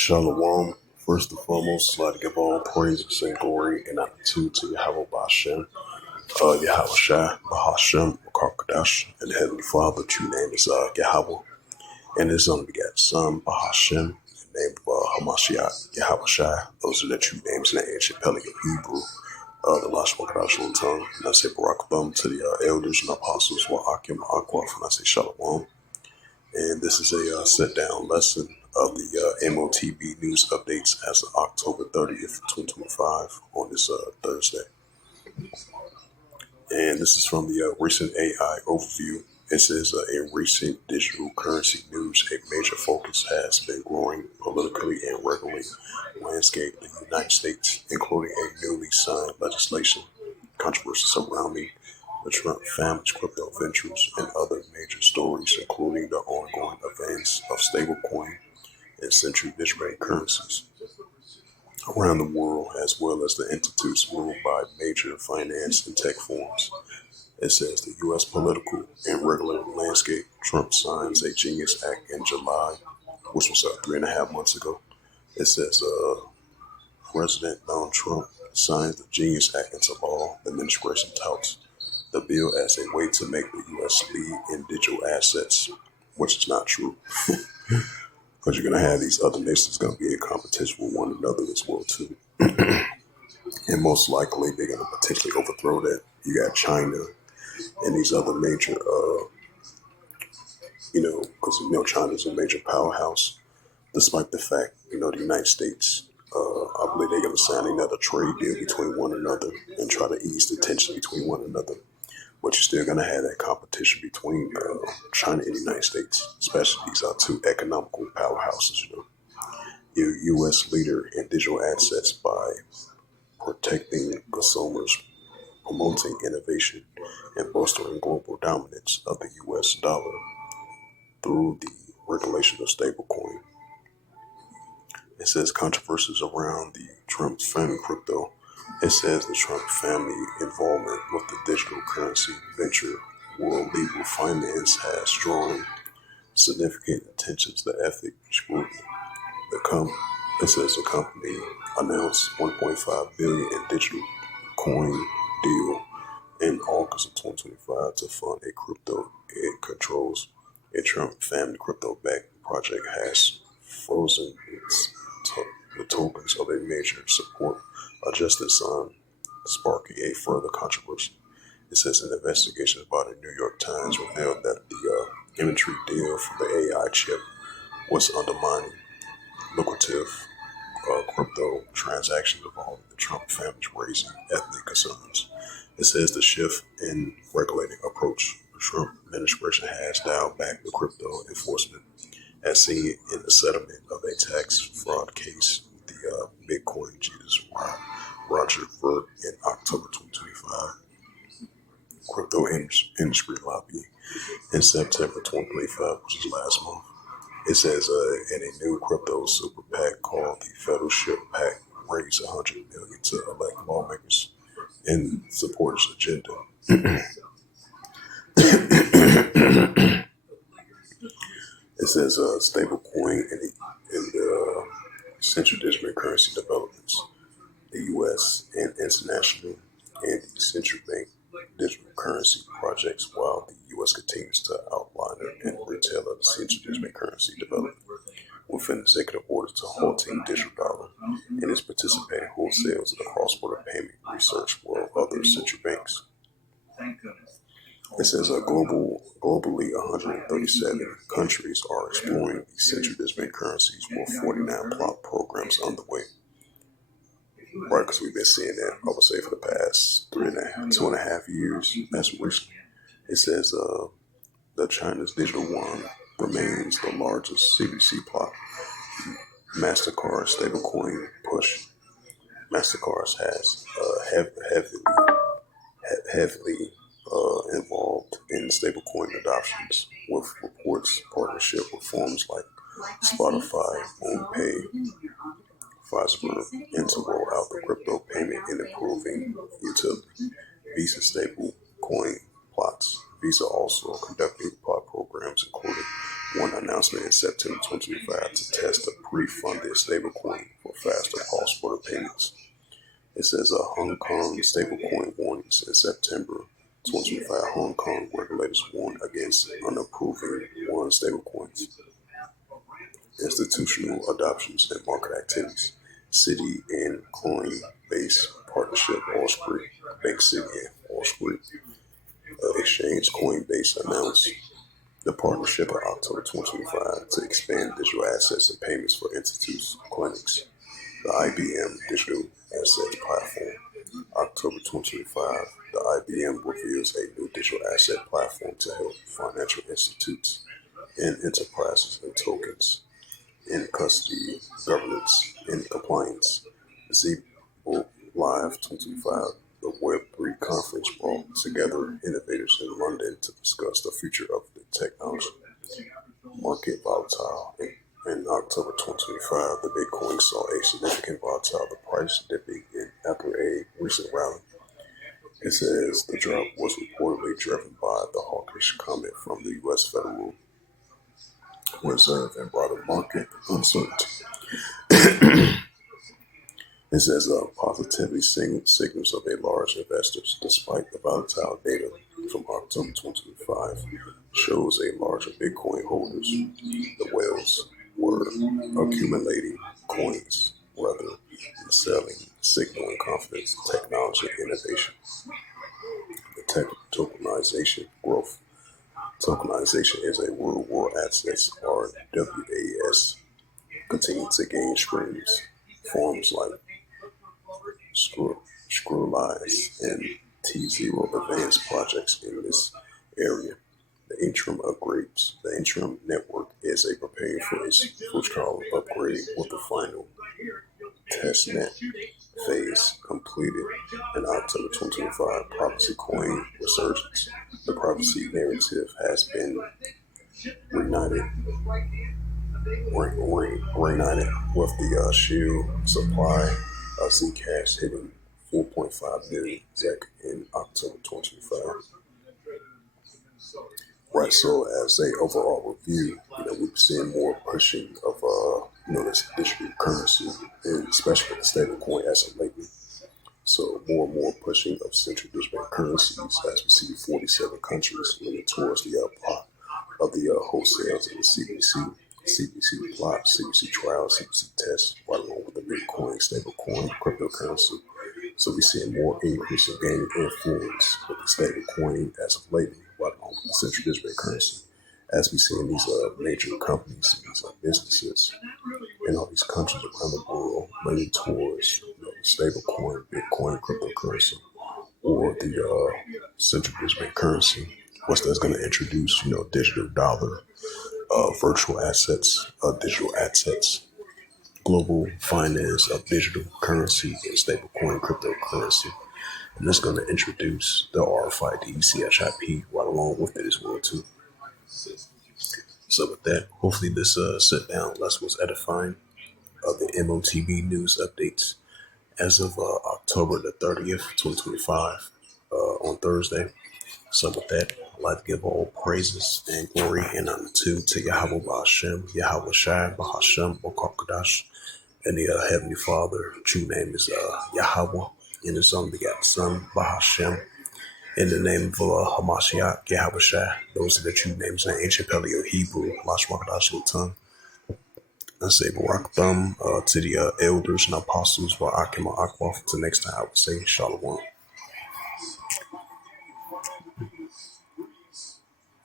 Shalom. First and foremost, I'd like to give all praises and glory and gratitude to Yahweh Bashem, Yahweh Shai, Bahashem, Karkadash, and the Heavenly Father. True name is Yahweh, and his unbegotten Son, Bahashem, the name of Hamashiach, Yahweh Shai. Those are the true names in the ancient Pelican Hebrew, the Lashon Kadashon tongue. And I say Barak Thumb to the elders and apostles, Wa'akim Akwaf, and I say Shalom. And this is a sit-down lesson of the M.O.T.B news updates as of October 30th, 2025 on this Thursday. And this is from the recent AI overview. It says in recent digital currency news, a major focus has been growing politically and regulatory landscape in the United States, including a newly signed legislation, controversy surrounding the Trump family's crypto ventures, and other major stories, including the ongoing events of stablecoin and central digital currencies around the world, as well as the entities ruled by major finance and tech firms. It says the U.S. political and regulatory landscape. Trump signs a Genius Act in July, which was 3.5 months ago. It says President Donald Trump signs the Genius Act into law. The administration touts the bill as a way to make the U.S. lead in digital assets, which is not true. Because you're going to have these other nations going to be in competition with one another as well, too. And most likely, they're going to potentially overthrow that. You got China and these other major, because, China's a major powerhouse, despite the fact, the United States, I believe they're going to sign another trade deal between one another and try to ease the tension between one another. But you're still going to have that competition between China and the United States, especially these are two economical powerhouses. Your U.S. leader in digital assets by protecting consumers, promoting innovation, and bolstering global dominance of the U.S. dollar through the regulation of stablecoin. It says controversies around the Trump family crypto. It says the Trump family involvement with the digital currency venture world legal finance has drawn significant attention to the ethic scrutiny. It says the company announced $1.5 billion in digital coin deal in August of 2025 to fund a crypto it controls. A Trump family crypto-backed project has frozen the tokens of a major support adjusted son, sparking a further controversy. It says an investigation by the New York Times revealed that the inventory deal for the AI chip was undermining lucrative crypto transactions involving the Trump family's raising ethnic concerns. It says the shift in regulating approach the Trump administration has dialed back the crypto enforcement, as seen in the settlement of a tax fraud case with the Bitcoin Jesus Roger Ver in October 2025. Crypto industry lobby in September 2025, which is last month. It says in a new crypto super PAC called the Fellowship PAC raised $100 million to elect lawmakers and support its agenda. It says stablecoin and central digital currency developments, the U.S. and international, and the central bank digital currency projects, while the U.S. continues to outline and retail of the central digital currency development with an executive order to halting digital dollar and is participating wholesales of the cross-border payment research for other central banks. It says globally 137 countries are exploring the central digital currencies with 49 plot programs underway. Right, because we've been seeing that, I would say, for the past 2.5 years. As recently, it says that China's digital yuan remains the largest CBC plot. Mastercard stablecoin push. Mastercard has heavily involved in stablecoin adoptions, with reports partnership with firms like Spotify, OwnPay, Fiverr, and to roll out the crypto payment and improving utility. Visa stable coin plots. Visa also conducting plot programs, including one announcement in September 2025 to test a pre-funded stablecoin for faster cross-border payments. It says Hong Kong stablecoin warnings in September 2025. Hong Kong regulators warn against unapproving one stablecoins. Institutional adoptions and market activities. City and Coinbase partnership, Wall Street, Bank City and Wall Street exchange Coinbase announced the partnership in October 2025 to expand digital assets and payments for institutes, clinics. The IBM Digital Assets Platform. October 2025, the IBM reveals a new digital asset platform to help financial institutes and enterprises and tokens in custody, governance, and compliance. ZBook Live 2025, the Web3 conference brought together innovators in London to discuss the future of the technology. Market volatile. In October 2025, the Bitcoin saw a significant volatile, the price dipping in after a recent rally. It says the drop was reportedly driven by the hawkish comment from the U.S. Federal Reserve and broader market uncertainty. It says positivity signals of a large investors, despite the volatile data from October 2025, shows a larger Bitcoin holders. The whales were accumulating coins rather than selling, signaling confidence, technology, innovation. The tokenization growth. Tokenization is a real-world assets, RWAS, continue to gain streams. Forms like Screwlize and T0 advanced projects in this area. The interim upgrades. The interim network is a preparing for its full-scale upgrade with the final testnet phase completed in October 2025. Privacy coin resurgence. The privacy narrative has been reignited with the shield supply of Zcash hitting 4.5 million ZEC in October 2025. Right, so as a overall review, we've seen more pushing of this digital currency, and especially the stable coin as of lately. So more and more pushing of central digital currencies as we see 47 countries leaning towards the block of the wholesales of the CBC plot, CBC trial, CBC test, right along with the Bitcoin, stablecoin, cryptocurrency. So we're seeing more increase in gaining influence with the stablecoin as of lately, right along with the central digital currency. As we see in these major companies, these businesses, in all these countries around the world, leaning towards the stablecoin, Bitcoin, cryptocurrency, or the central digital currency. What's that's going to introduce, digital dollar, virtual assets, digital assets, global finance of digital currency and stablecoin cryptocurrency. And that's going to introduce the RFID, CHIP right along with it as well too. So with that, hopefully this sit down lesson was edifying of the M.O.T.B news updates as of October the 30th, 2025 on Thursday. So with that, I'd like to give all praises and glory and honor to Yahweh Ba'Hashem, Yahweh Shai, Ba'Hashem, Ba'Kakadash, and the Heavenly Father. True name is Yahweh, and His Son begotten Son, Ba'Hashem. In the name of Hamashiach, Yahweh Shai, those are the true names in ancient Paleo Hebrew, Mashmakadash Lutan. I say Barak Thumb to the elders and apostles, Ba'akim Akwa. Till next time, I would say Shalom.